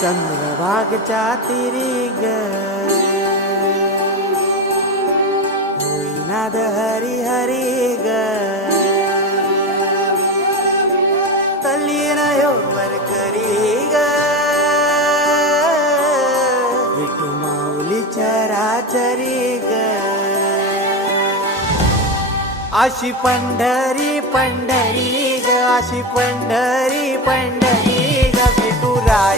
चंद्रभागच्या तिरी ग होईनाद हरी हरी ग तल्लीन वर करी ग विठू माऊली चराचरी ग अशी पंढरी पंढरी ग अशी पंढरी पंढरी ग विठुराया